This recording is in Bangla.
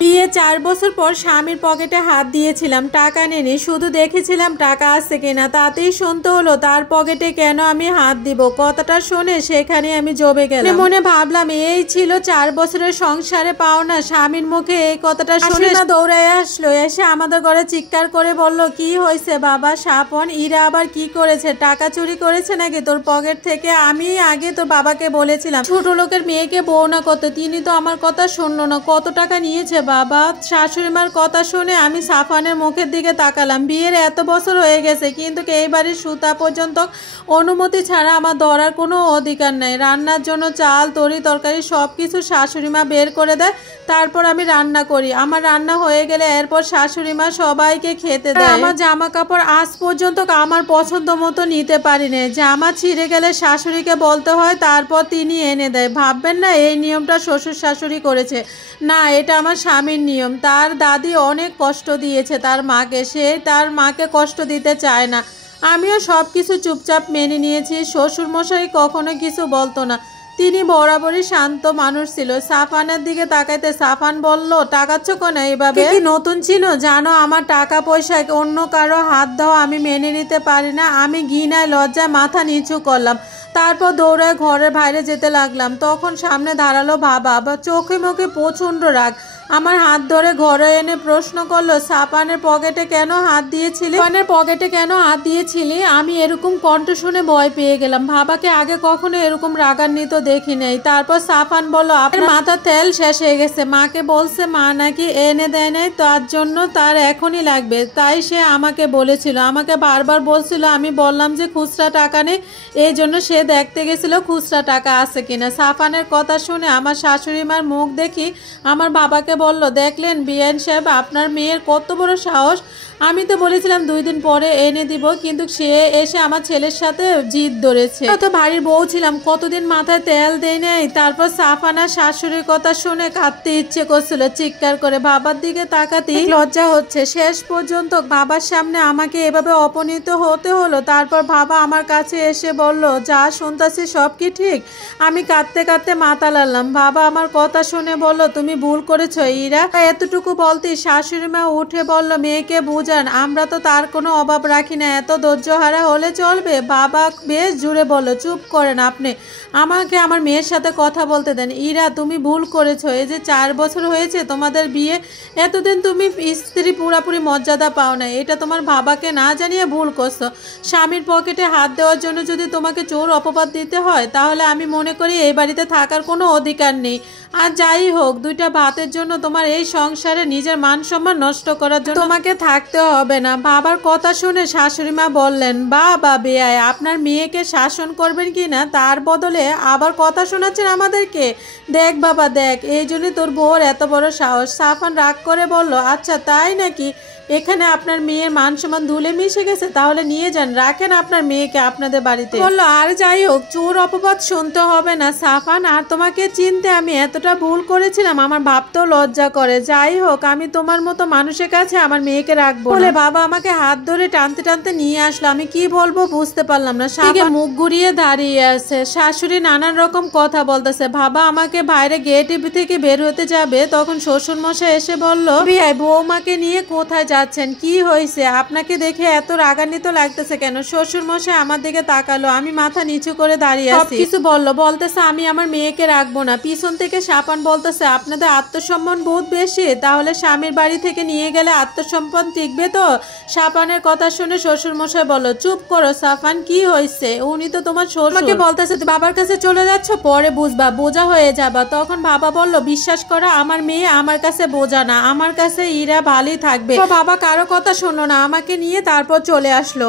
বিয়ে 4 বছর পর স্বামীর পকেটে হাত দিয়েছিলাম, টাকা নেনি, শুধু দেখেছিলাম টাকা আছে কিনা। তাতেই শুনতে হলো তার পকেটে কেন আমি হাত দিব। কথাটা শুনে সেখানে আমি জবে গেলাম। মনে ভাবলাম এই ছিল 4 বছরের সংসারে পাওনা। স্বামীর মুখে এই কথাটা শুনে দৌড়ায় আসলো, এসে আমাদের ঘরে চিৎকার করে বলল, কি হয়েছে বাবা স্বপন, ইরা আবার কি করেছে? টাকা চুরি করেছে নাকি তোর পকেট থেকে? আমি আগে তোর বাবাকে বলেছিলাম ছোট লোকের মেয়েকে বউ না কত, তিনি তো আমার কথা শুনলো না। কত টাকা নিয়েছে বাবা? শাশুড়ি মার কথা শুনে আমি সাফানের মুখের দিকে তাকালাম। বিয়ের এত বছর হয়ে গেছে, কিন্তু এই বাড়ির সুতা পর্যন্ত অনুমতি ছাড়া আমার ধরার কোনো অধিকার নেই। রান্নার জন্য চাল, তরি তরকারি সবকিছু শাশুড়ি মা বের করে দেয়, তারপর আমি রান্না করি। আমার রান্না হয়ে গেলে এরপর শাশুড়ি মা সবাইকে খেতে দেয়। আমার জামা কাপড় আজ পর্যন্ত আমার পছন্দ মতো নিতে পারিনি। জামা ছিঁড়ে গেলে শাশুড়িকে বলতে হয়, তারপর তিনি এনে দেয়। ভাববেন না এই নিয়মটা শ্বশুর শাশুড়ি করেছে, না, এটা আমার স্বামীর নিয়ম। তার দাদি অনেক কষ্ট দিয়েছে তার মাকে, সে তার মাকে কষ্ট দিতে চায় না। আমিও সব কিছু চুপচাপ মেনে নিয়েছি। শ্বশুর মশাই কখনো কিছু বলতো না, তিনি বরাবরই শান্ত মানুষ ছিল। সাফানের দিকে তাকাইতে সাফান বলল, টাকাচ্ছ কেন এইভাবে? কি নতুন ছিল জানো? আমার টাকা পয়সা অন্য কারো হাত দেওয়া আমি মেনে নিতে পারি না। আমি ঘৃণায় লজ্জায় মাথা নিচু করলাম, তারপর দৌড়ায় ঘরের বাইরে যেতে লাগলাম। তখন সামনে দাঁড়ালো বাবা, চোখে মুখে প্রচণ্ড রাগ। আমার হাত ধরে ঘরে এনে প্রশ্ন করলো, সাফানের পকেটে কেন হাত দিয়েছিলি? সাফানের পকেটে কেন হাত দিয়েছিলি? আমি এরকম কণ্ঠ শুনে ভয় পেয়ে গেলাম। বাবাকে আগে কখনো এরকম রাগান্বিত দেখি নাই। তারপর সাফান বলল, আপনার মাথার তেল শেষ হয়ে গেছে। মাকে বলছে মা নাকি এনে দেয় নাই, তার জন্য তার এখনই লাগবে, তাই সে আমাকে বলেছিল। আমাকে বারবার বলছিল, আমি বললাম যে খুচরা টাকা নেই, এই জন্য সে দেখতে গেছিল খুচরা টাকা আছে কিনা। সাফানের কথা শুনে আমার শাশুড়ি মার মুখ দেখি আমার বাবাকে বলল, দেখলেন বিআইন সাহেব, আপনার মেয়ের কত বড় সাহস। আমি তো বলেছিলাম 2 দিন পরে এনে দিব, কিন্তু সে এসে আমার ছেলের সাথে জিদ ধরেছে। তো বাড়ির বউ ছিলাম, কতদিন মাথায় তেল দেয় নাই। তারপর সাফানার শাশুড়ির কথা শুনে কাঁদতে ইচ্ছে করছিল, চিৎকার করে বাবার দিকে তাকাতে লজ্জা হচ্ছে। শেষ পর্যন্ত বাবার সামনে আমাকে এভাবে অপমানিত হতে হলো। তারপর বাবা আমার কাছে এসে বলল, যা শুনতাছি সব কি ঠিক? আমি কাঁদতে কাঁদতে মাথা লাড়লাম। বাবা আমার কথা শুনে বলল, তুমি ভুল করেছো ইরা। এতটুকু বলতে শাশুড়ি মা উঠে বলল, মেয়েকে বুঝান, আমরা তো তার কোনো অভাব রাখি না, এত ধৈর্যহারা হলে চলবে? বাবা বেশ জুড়ে বলল, চুপ করেন আপনি, আমাকে আমার মেয়ের সাথে কথা বলতে দেন। ইরা তুমি ভুল করেছো, এই যে 4 বছর হয়েছে তোমাদের বিয়ে, এতদিন তুমি স্ত্রী পুরাপুরি মর্যাদা পাও না, এটা তোমার বাবাকে না জানিয়ে ভুল করছো। স্বামীর পকেটে হাত দেওয়ার জন্য যদি তোমাকে চোর অপবাদ দিতে হয়, তাহলে আমি মনে করি এই বাড়িতে থাকার কোনো অধিকার নেই। আর যাই হোক, 2টা ভাতের জন্য তোমার এই সংসারে নিজের মান সম্মান নষ্ট করার জন্য তোমাকে থাকতে হবে না। বাবার কথা শুনে শাশুড়ি মা বললেন, বাবা বেয়াই, আপনার মেয়েকে শাসন করবেন কি না, তার বদলে আবার কথা শোনাচ্ছেন আমাদেরকে। দেখ বাবা দেখ, এই জন্য তোর বউর এত বড় সাহস। সাফান রাগ করে বলল, আচ্ছা তাই নাকি? এখানে আপনার মেয়ের মান সম্মান ধুলে মিশে গেছে, তাহলে নিয়ে যান, রাখেন আপনার মেয়েকে আপনাদের বাড়িতে। বললো, আর যাই হোক, চোর অপবাদ শুনতে হবে না সাফান, আর তোমাকে চিনতে আমি এতটা ভুল করেছিলাম, আমার ভাবতেও লজ্জা করে। যাই হোক, আমি তোমার মতো মানুষের কাছে আমার মেয়েকে রাখবো বলে বাবা আমাকে হাত ধরে টানতে টানতে নিয়ে আসলো। আমি কি বলবো বুঝতে পারলাম না। সাফান মুখ ঘুরিয়ে দাঁড়িয়ে আছে, শাশুড়ি নানান রকম কথা বলতেছে। বাবা আমাকে বাইরে গেট থেকে বের হতে যাবে, তখন শ্বশুর মশাই এসে বলল, বিয়াই বৌমাকে নিয়ে কোথায় যাচ্ছেন? কি হয়েছে? আপনাকে দেখে এত রাগান্বিত লাগতেছে কেন? শ্বশুর মশাই আমার দিকে তাকালো, আমি মাথা নিচু করে দাঁড়িয়ে আছি। কিছু বলতেছে আমি আমার মেয়েকে রাখবো না। পিছন থেকে সাফান বলতেছে, আপনাদের আত্মসম্মান বোধ বেশি, তাহলে স্বামীর বাড়ি থেকে নিয়ে গেলে আত্মসম্মান টিকবে তো? সাফানের কথা শুনে শ্বশুর মশাই বলল, চুপ করো সাফান, কি হয়েছে? উনি তো তোমার শ্বশুরকে বলতেছে বাবার কাছে চলে যাচ্ছ, পরে বুঝবা, বোঝা হয়ে যাবা। তখন বাবা বলল, বিশ্বাস করো, আমার মেয়ে আমার কাছে বোঝা না, আমার কাছে ইরা ভালোই থাকবে। বাবা কারো কথা শোনো না, আমাকে নিয়ে তারপর চলে আসলো।